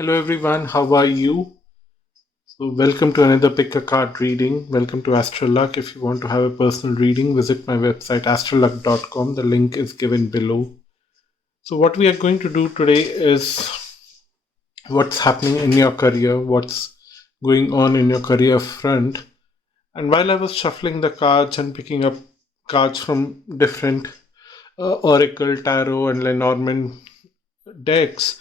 Hello everyone, how are you? So, welcome to another pick a card reading. Welcome to Astral Luck. If you want to have a personal reading, visit my website astralluck.com. The link is given below. So, what we are going to do today is what's happening in your career, what's going on in your career front. And while I was shuffling the cards and picking up cards from different Oracle, Tarot, and Lenormand decks,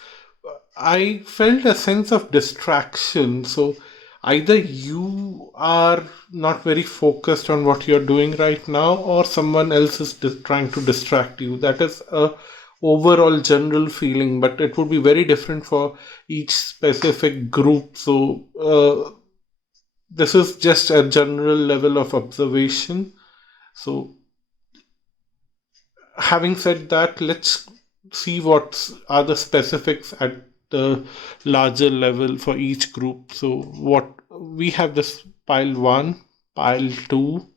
I felt a sense of distraction. So either you are not very focused on what you're doing right now, or someone else is trying to distract you. That is a overall general feeling, but it would be very different for each specific group. So this is just a general level of observation. So having said that, let's see what are the specifics at the larger level for each group. So what we have, this pile 1, pile 2,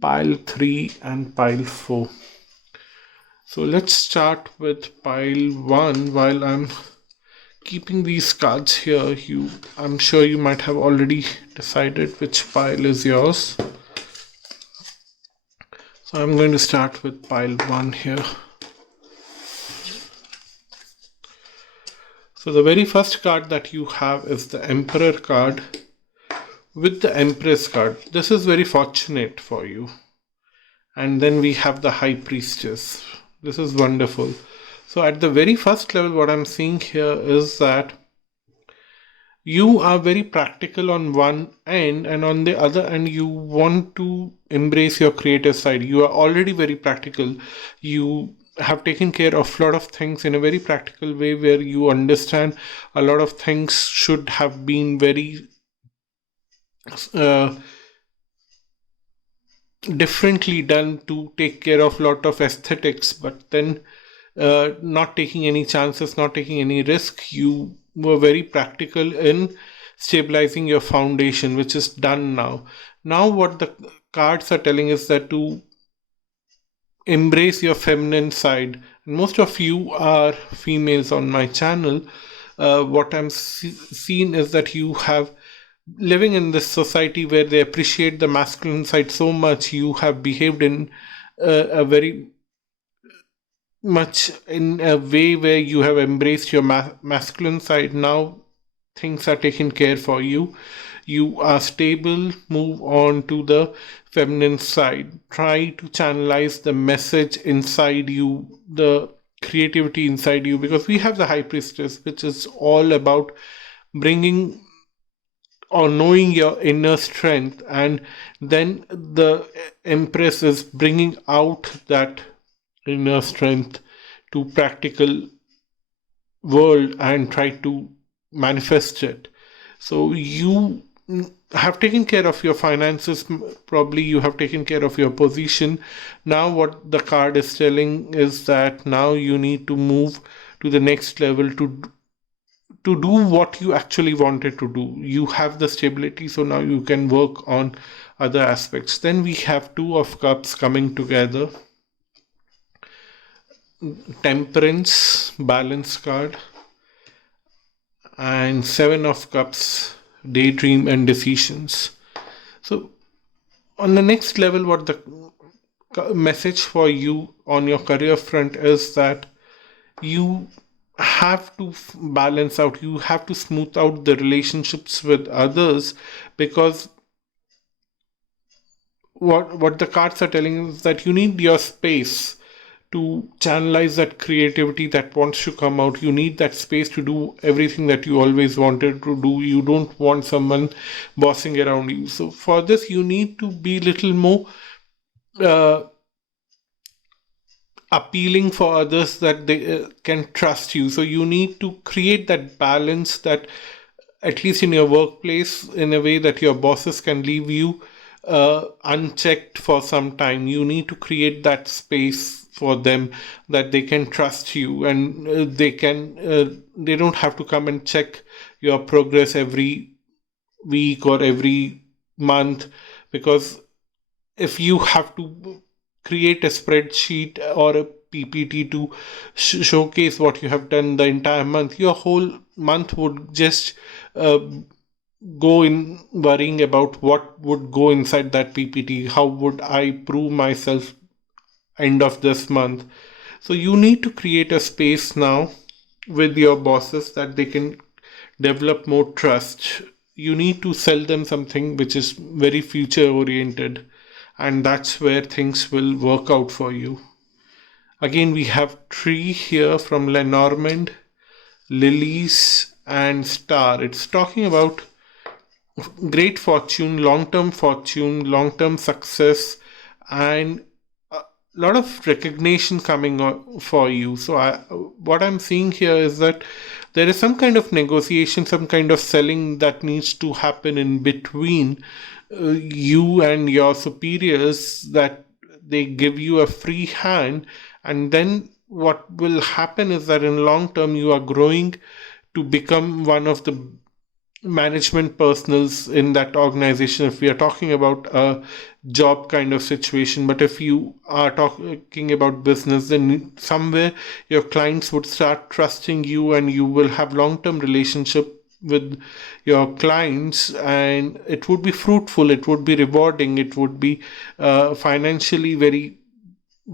pile 3 and pile 4. So let's start with pile 1. While I'm keeping these cards here, I'm sure you might have already decided which pile is yours. So I'm going to start with pile 1 here. So the very first card that you have is the Emperor card with the Empress card. This is very fortunate for you. And then we have the High Priestess. This is wonderful. So at the very first level, what I'm seeing here is that you are very practical on one end, and on the other end, you want to embrace your creative side. You are already very practical. You have taken care of a lot of things in a very practical way, where you understand a lot of things should have been very differently done to take care of a lot of aesthetics, but then not taking any chances, not taking any risk. You were very practical in stabilizing your foundation, which is done now. Now what the cards are telling is that to embrace your feminine side. And most of you are females on my channel. What I'm seeing is that you have living in this society where they appreciate the masculine side so much. You have behaved in a very much in a way where you have embraced your masculine side. Now things are taken care for you. You are stable. Move on to the feminine side. Try to channelize the message inside you, the creativity inside you, because we have the High Priestess, which is all about bringing or knowing your inner strength, and then the Empress is bringing out that inner strength to practical world and try to manifest it. So you have taken care of your finances, probably you have taken care of your position. Now what the card is telling is that now you need to move to the next level to do what you actually wanted to do. You have the stability, so now you can work on other aspects. Then we have Two of Cups coming together, Temperance, Balance card, and Seven of Cups, Daydream and Decisions. So on the next level, what the message for you on your career front is that you have to balance out, you have to smooth out the relationships with others, because what the cards are telling is that you need your space to channelize that creativity that wants to come out. You need that space to do everything that you always wanted to do. You don't want someone bossing around you. So for this, you need to be little more appealing for others, that they can trust you. So you need to create that balance, that at least in your workplace, in a way that your bosses can leave you unchecked for some time. You need to create that space for them, that they can trust you, and they don't have to come and check your progress every week or every month, because if you have to create a spreadsheet or a PPT to showcase what you have done the entire month, your whole month would just uh, go in worrying about what would go inside that PPT. How would I prove myself end of this month? So you need to create a space now with your bosses that they can develop more trust. You need to sell them something which is very future oriented, and that's where things will work out for you. Again, we have tree here from Lenormand, lilies, and star. It's talking about great fortune, long term success, and a lot of recognition coming for you. So, what I'm seeing here is that there is some kind of negotiation, some kind of selling that needs to happen in between you and your superiors, that they give you a free hand, and then what will happen is that in long term you are growing to become one of the management personals in that organization, if we are talking about a job kind of situation. But if you are talking about business, then somewhere your clients would start trusting you, and you will have long-term relationship with your clients, and it would be fruitful, it would be rewarding, it would be financially very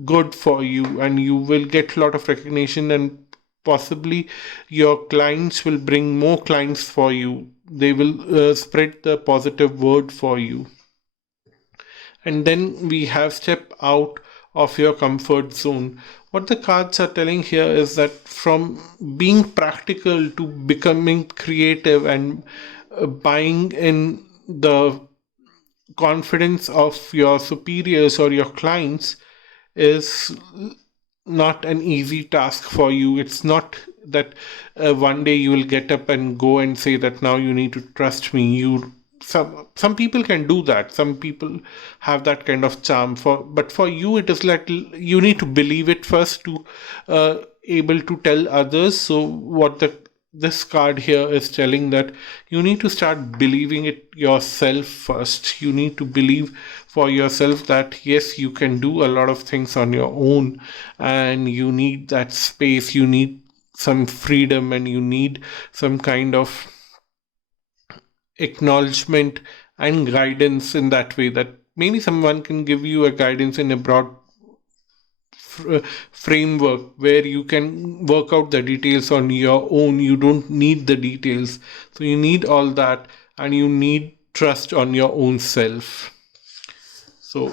good for you, and you will get a lot of recognition, and possibly your clients will bring more clients for you. They will spread the positive word for you. And then we have step out of your comfort zone. What the cards are telling here is that from being practical to becoming creative and buying in the confidence of your superiors or your clients is not an easy task for you. It's not that one day you will get up and go and say that now you need to trust me. Some people can do that. Some people have that kind of charm. But for you, it is like you need to believe it first to able to tell others. So what this card here is telling, that you need to start believing it yourself first. You need to believe for yourself that yes, you can do a lot of things on your own, and you need that space, you need some freedom, and you need some kind of acknowledgement and guidance in that way, that maybe someone can give you a guidance in a broad framework where you can work out the details on your own. You don't need the details, so you need all that, and you need trust on your own self. So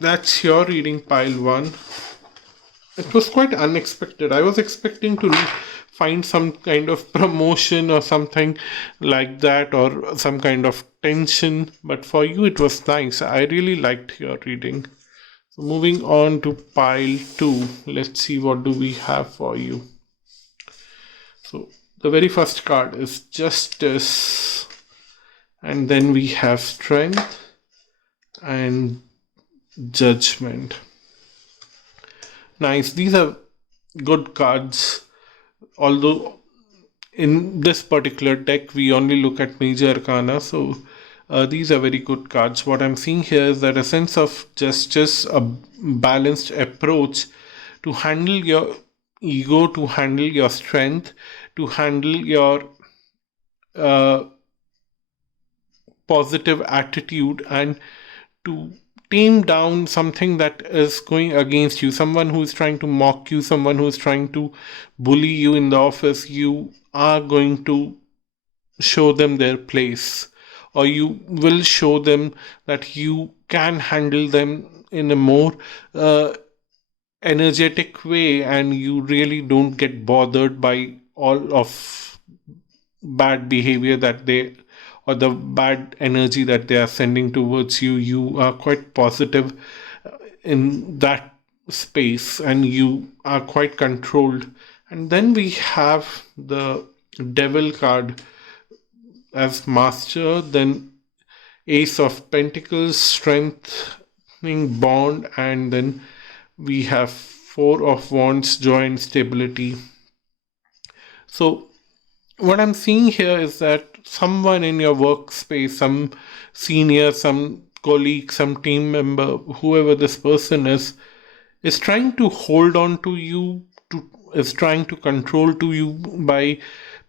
that's your reading, pile 1. It was quite unexpected. I was expecting to find some kind of promotion or something like that, or some kind of tension, but for you it was nice. I really liked your reading. So moving on to pile 2, let's see what do we have for you. So the very first card is Justice, and then we have Strength and Judgment. Nice. These are good cards, although in this particular deck we only look at major arcana, so these are very good cards. What I'm seeing here is that a sense of justice, a balanced approach to handle your ego, to handle your strength, to handle your positive attitude, and to tame down something that is going against you, someone who is trying to mock you, someone who is trying to bully you in the office. You are going to show them their place, or you will show them that you can handle them in a more energetic way, and you really don't get bothered by all of bad behavior that they, or the bad energy that they are sending towards you. You are quite positive in that space, and you are quite controlled. And then we have the Devil card as Master, then Ace of Pentacles, Strengthening Bond, and then we have Four of Wands, Joy and Stability. So what I'm seeing here is that someone in your workspace, some senior, some colleague, some team member, whoever this person is is trying to hold on to you, is trying to control to you by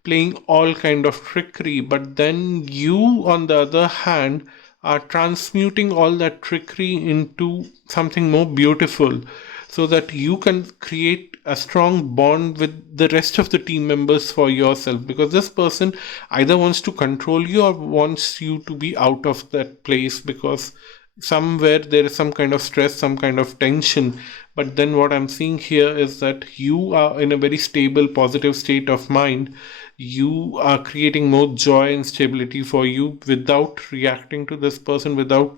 playing all kind of trickery. But then you, on the other hand, are transmuting all that trickery into something more beautiful, so that you can create a strong bond with the rest of the team members for yourself, because this person either wants to control you or wants you to be out of that place, because somewhere there is some kind of stress, some kind of tension. But then what I'm seeing here is that you are in a very stable, positive state of mind. You are creating more joy and stability for you without reacting to this person, without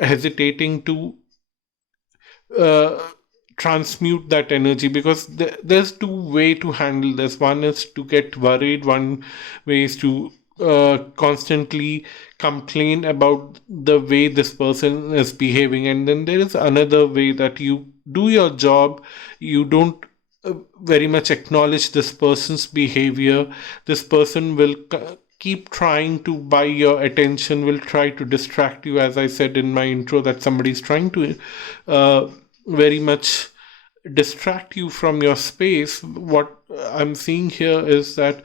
hesitating to uh, transmute that energy, because there's two way to handle this. One is to get worried, one way is to constantly complain about the way this person is behaving, and then there is another way that you do your job. You don't very much acknowledge this person's behavior. This person will keep trying to buy your attention, will try to distract you, as I said in my intro, that somebody's trying to uh, very much distract you from your space. What I'm seeing here is that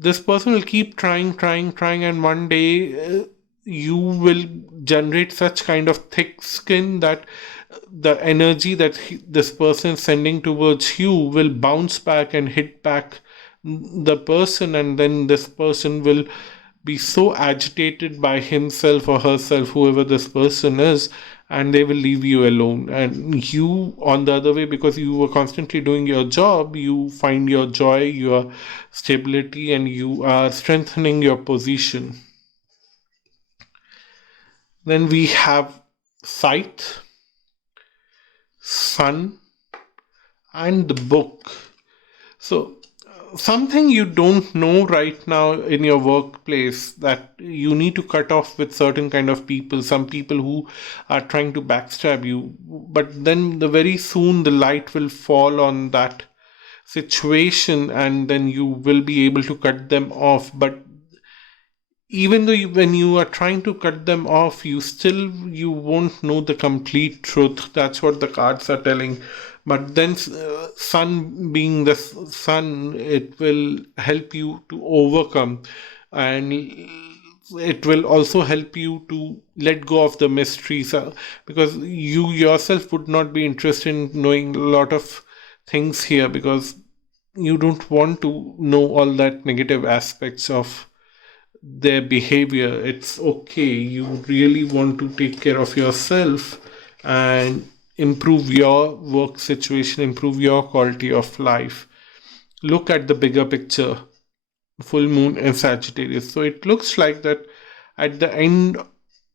this person will keep trying, and one day you will generate such kind of thick skin that the energy that this person is sending towards you will bounce back and hit back the person, and then this person will be so agitated by himself or herself, whoever this person is, and they will leave you alone. And you, on the other way, because you were constantly doing your job, you find your joy, your stability, and you are strengthening your position. Then we have sight, sun, and the book. So, something you don't know right now in your workplace, that you need to cut off with certain kind of people, some people who are trying to backstab you. But then the very soon the light will fall on that situation, and then you will be able to cut them off. But even though when you are trying to cut them off, you won't know the complete truth. That's what the cards are telling. But then sun, being the sun, it will help you to overcome, and it will also help you to let go of the mysteries, because you yourself would not be interested in knowing a lot of things here, because you don't want to know all that negative aspects of their behavior. It's okay. You really want to take care of yourself and improve your work situation, improve your quality of life. Look at the bigger picture. Full moon in Sagittarius. So it looks like that at the end,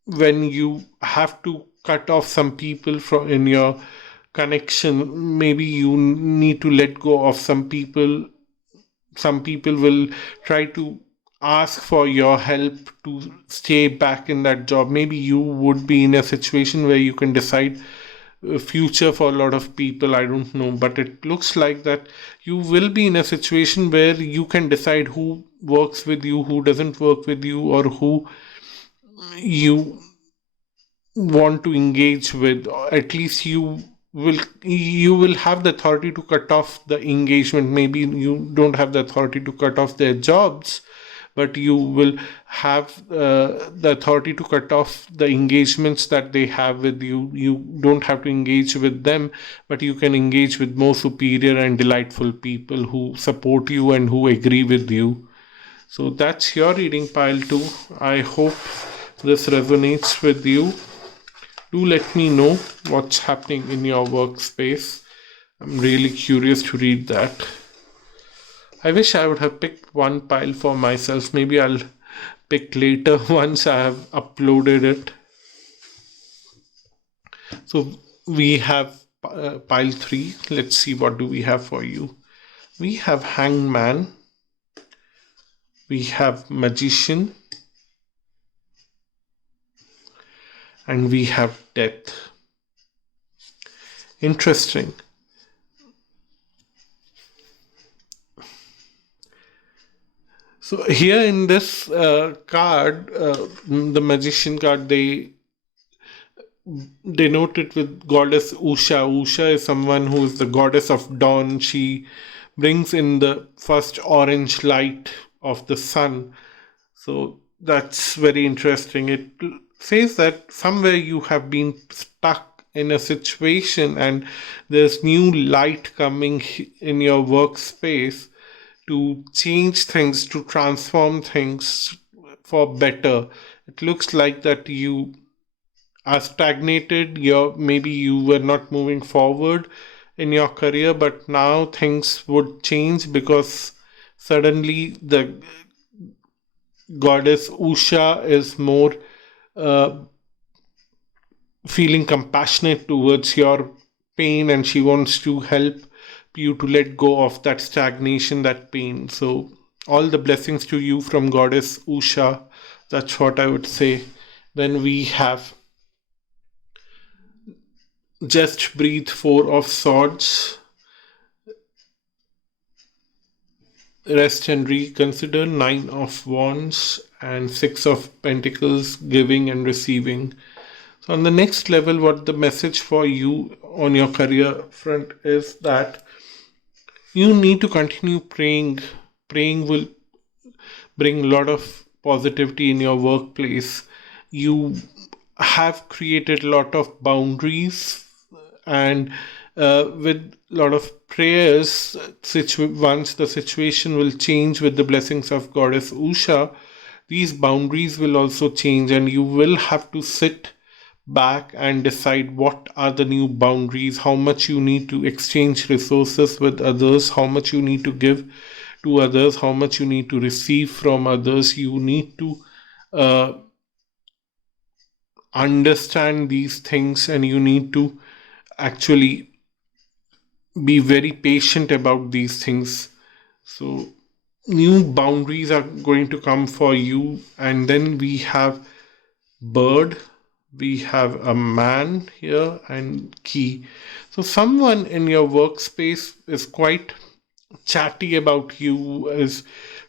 when you have to cut off some people from in your connection, maybe you need to let go of some people. Some people will try to ask for your help to stay back in that job. Maybe you would be in a situation where you can decide a future for a lot of people. I don't know, but it looks like that you will be in a situation where you can decide who works with you, who doesn't work with you, or who you want to engage with. Or at least you will have the authority to cut off the engagement. Maybe you don't have the authority to cut off their jobs, but you will have the authority to cut off the engagements that they have with you. You don't have to engage with them, but you can engage with more superior and delightful people who support you and who agree with you. So that's your reading, pile 2. I hope this resonates with you. Do let me know what's happening in your workspace. I'm really curious to read that. I wish I would have picked one pile for myself. Maybe I'll pick later once I have uploaded it. So we have pile 3. Let's see, what do we have for you. We have Hangman. We have Magician. And we have Death. Interesting. So here in this card, the Magician card, denote it with goddess Usha. Usha is someone who is the goddess of dawn. She brings in the first orange light of the sun. So that's very interesting. It says that somewhere you have been stuck in a situation and there's new light coming in your workspace to change things, to transform things for better. It looks like that you are stagnated. Maybe you were not moving forward in your career, but now things would change because suddenly the goddess Usha is more uh, feeling compassionate towards your pain, and she wants to help you to let go of that stagnation, that pain. So all the blessings to you from goddess Usha. That's what I would say. Then we have just breathe, four of swords, rest and reconsider, nine of wands, and six of pentacles, giving and receiving. So on the next level, what the message for you on your career front is that you need to continue praying. Praying will bring a lot of positivity in your workplace. You have created a lot of boundaries, and with a lot of prayers, once the situation will change with the blessings of goddess Usha, these boundaries will also change, and you will have to sit back and decide what are the new boundaries, how much you need to exchange resources with others, how much you need to give to others, how much you need to receive from others. You need to uh, understand these things, and you need to actually be very patient about these things. So new boundaries are going to come for you. And then we have bird, we have a man here, and key. So someone in your workspace is quite chatty about you, is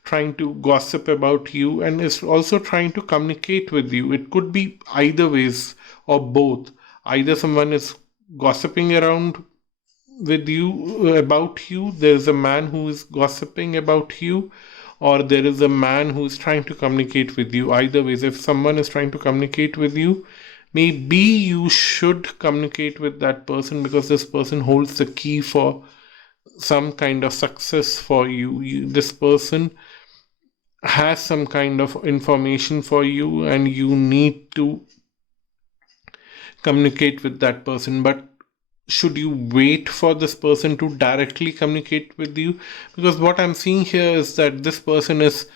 trying to gossip about you, and is also trying to communicate with you. It could be either ways or both. Either someone is gossiping around with you about you, there's a man who is gossiping about you, or there is a man who is trying to communicate with you. Either ways, if someone is trying to communicate with you, maybe you should communicate with that person, because this person holds the key for some kind of success for you. This person has some kind of information for you, and you need to communicate with that person. But should you wait for this person to directly communicate with you? Because what I'm seeing here is that this person is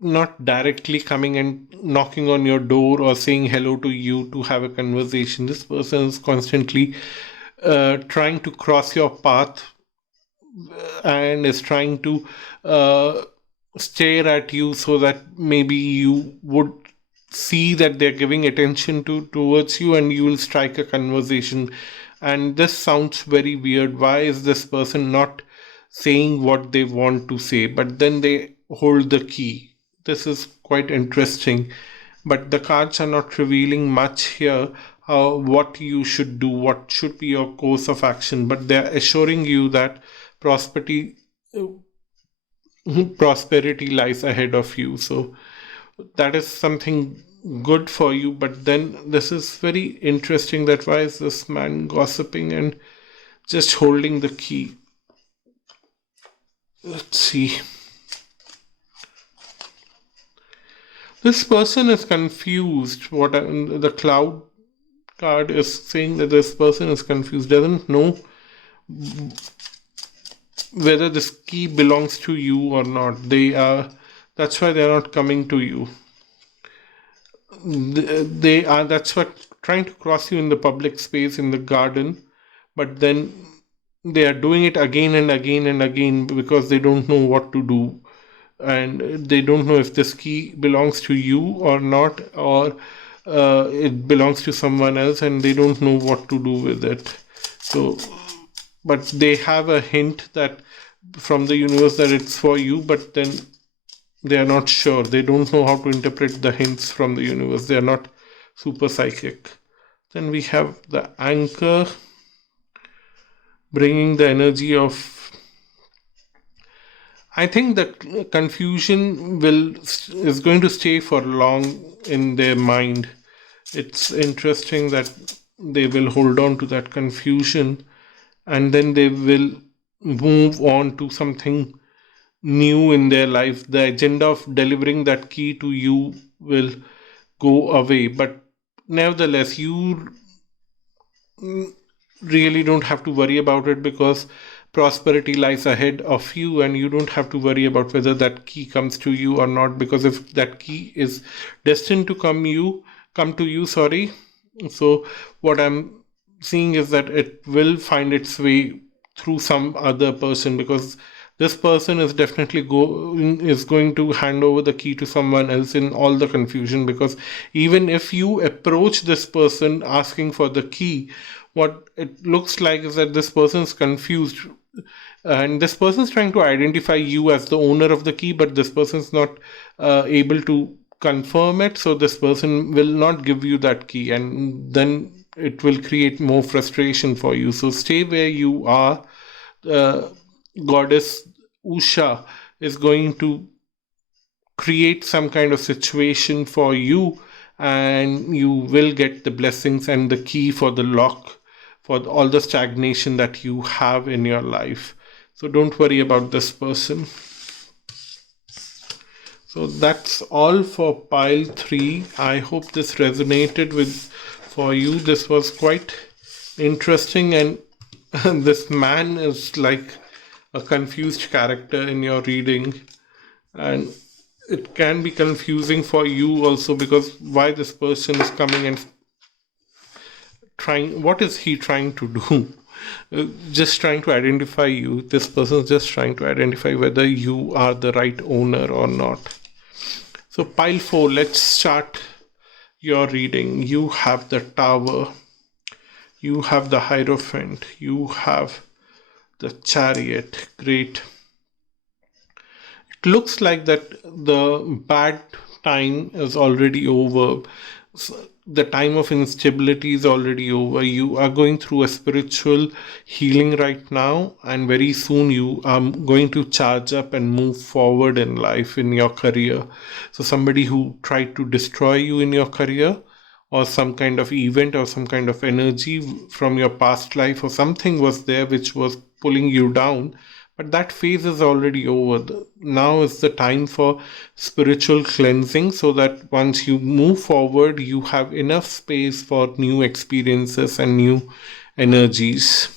not directly coming and knocking on your door or saying hello to you to have a conversation. This person is constantly trying to cross your path, and is trying to uh, stare at you so that maybe you would see that they're giving attention towards you, and you will strike a conversation. And this sounds very weird. Why is this person not saying what they want to say, but then they hold the key? This is quite interesting, but the cards are not revealing much here. What you should do, what should be your course of action, but they're assuring you that prosperity prosperity lies ahead of you. So that is something good for you. But then this is very interesting, that why is this man gossiping and just holding the key? Let's see. This person is confused. The cloud card is saying that this person is confused, doesn't know whether this key belongs to you or not. That's why they're not coming to you. They are, that's what, trying to cross you in the public space, in the garden, but then they are doing it again and again and again because they don't know what to do, and they don't know if this key belongs to you or not, or it belongs to someone else, and they don't know what to do with it. So, but they have a hint that from the universe that it's for you, but then they are not sure. They don't know how to interpret the hints from the universe. They are not super psychic. Then we have the anchor, bringing the energy of, I think the confusion is going to stay for long in their mind. It's interesting that they will hold on to that confusion, and then they will move on to something new in their life. The agenda of delivering that key to you will go away, but nevertheless, you really don't have to worry about it, because prosperity lies ahead of you, and you don't have to worry about whether that key comes to you or not, because if that key is destined to come to you, sorry, so what I'm seeing is that it will find its way through some other person, because this person is definitely going to hand over the key to someone else in all the confusion. Because even if you approach this person asking for the key, what it looks like is that this person is confused, and this person is trying to identify you as the owner of the key, but this person is not able to confirm it, so this person will not give you that key, and then it will create more frustration for you. So stay where you are. Goddess Usha is going to create some kind of situation for you, and you will get the blessings and the key for the lock for all the stagnation that you have in your life. So don't worry about this person. So that's all for pile 3. I hope this resonated with for you. This was quite interesting, and this man is like a confused character in your reading, and it can be confusing for you also, because why this person is coming and trying, what is he trying to do? Just trying to identify you. This person is just trying to identify whether you are the right owner or not. So pile 4, let's start your reading. You have the Tower, you have the Hierophant, you have the Chariot. Great. It looks like that the bad time is already over. The time of instability is already over. You are going through a spiritual healing right now, and very soon you are going to charge up and move forward in life, in your career. So somebody who tried to destroy you in your career, or some kind of event or some kind of energy from your past life, or something was there which was pulling you down, but that phase is already over. Now is the time for spiritual cleansing, so that once you move forward, you have enough space for new experiences and new energies.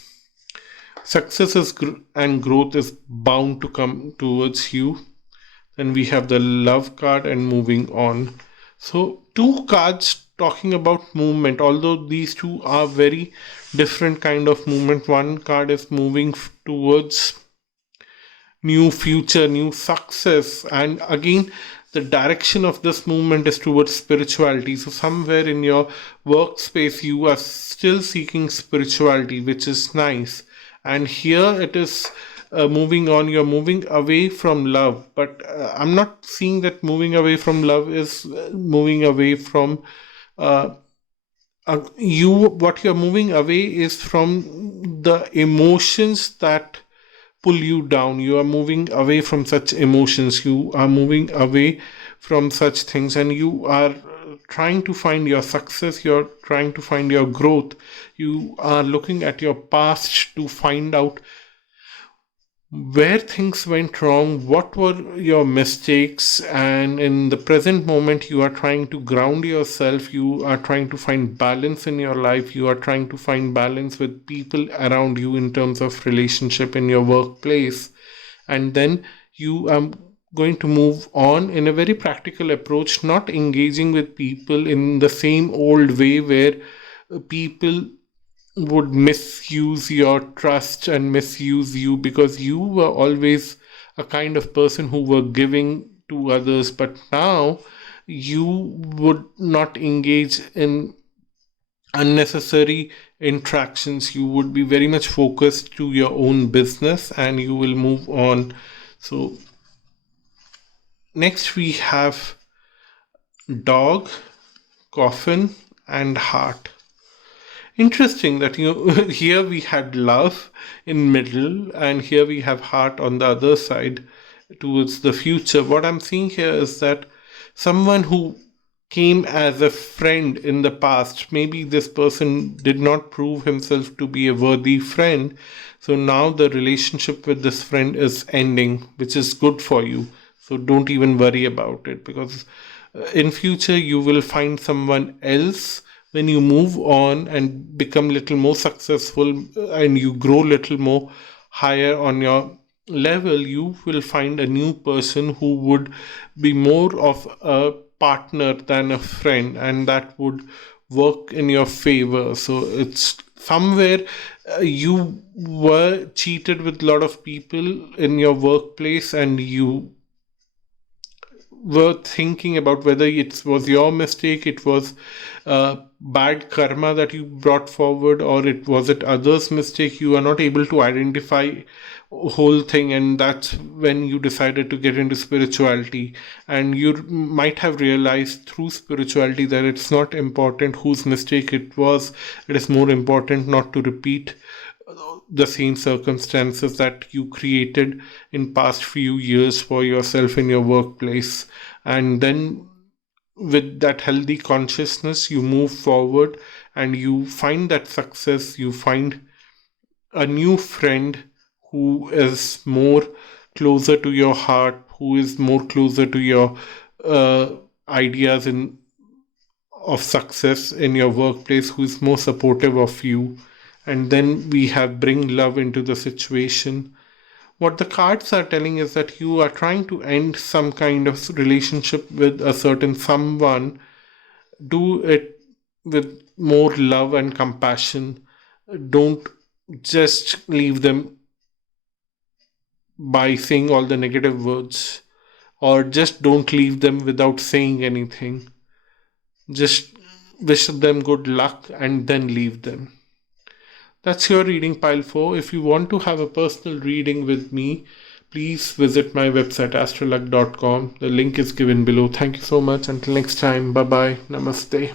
Success and growth is bound to come towards you. Then we have the Love card and moving on. So two cards talking about movement, although these two are very different kind of movement. One card is moving towards new future, new success, and again the direction of this movement is towards spirituality. So somewhere in your workspace you are still seeking spirituality, which is nice, and here it is moving on. You're moving away from love, but I'm not seeing that moving away from love is moving away from you. What you're moving away is from the emotions that pull you down. You are moving away from such emotions, you are moving away from such things, and you are trying to find your success, you're trying to find your growth. You are looking at your past to find out where things went wrong, what were your mistakes, and in the present moment you are trying to ground yourself, you are trying to find balance in your life, you are trying to find balance with people around you in terms of relationship in your workplace, and then you are going to move on in a very practical approach, not engaging with people in the same old way where people would misuse your trust and misuse you, because you were always a kind of person who were giving to others, but now you would not engage in unnecessary interactions. You would be very much focused to your own business, and you will move on. So next we have Dog, Coffin, and Heart. Interesting that here we had love in middle, and here we have heart on the other side towards the future. What I'm seeing here is that someone who came as a friend in the past, maybe this person did not prove himself to be a worthy friend. So now the relationship with this friend is ending, which is good for you. So don't even worry about it, because in future you will find someone else. When you move on and become little more successful, and you grow little more higher on your level, you will find a new person who would be more of a partner than a friend, and that would work in your favor. So it's somewhere you were cheated with a lot of people in your workplace, and you were thinking about whether it was your mistake, it was bad karma that you brought forward, or it others' mistake. You are not able to identify whole thing, and that's when you decided to get into spirituality. And you might have realized through spirituality that it's not important whose mistake it was. It is more important not to repeat the same circumstances that you created in past few years for yourself in your workplace. And then with that healthy consciousness, you move forward and you find that success. You find a new friend who is more closer to your heart, who is more closer to your ideas of success in your workplace, who is more supportive of you. And then we have bring love into the situation. What the cards are telling is that you are trying to end some kind of relationship with a certain someone. Do it with more love and compassion. Don't just leave them by saying all the negative words, or just don't leave them without saying anything. Just wish them good luck and then leave them. That's your reading, pile 4. If you want to have a personal reading with me, please visit my website astralluck.com. The link is given below. Thank you so much. Until next time, bye bye. Namaste.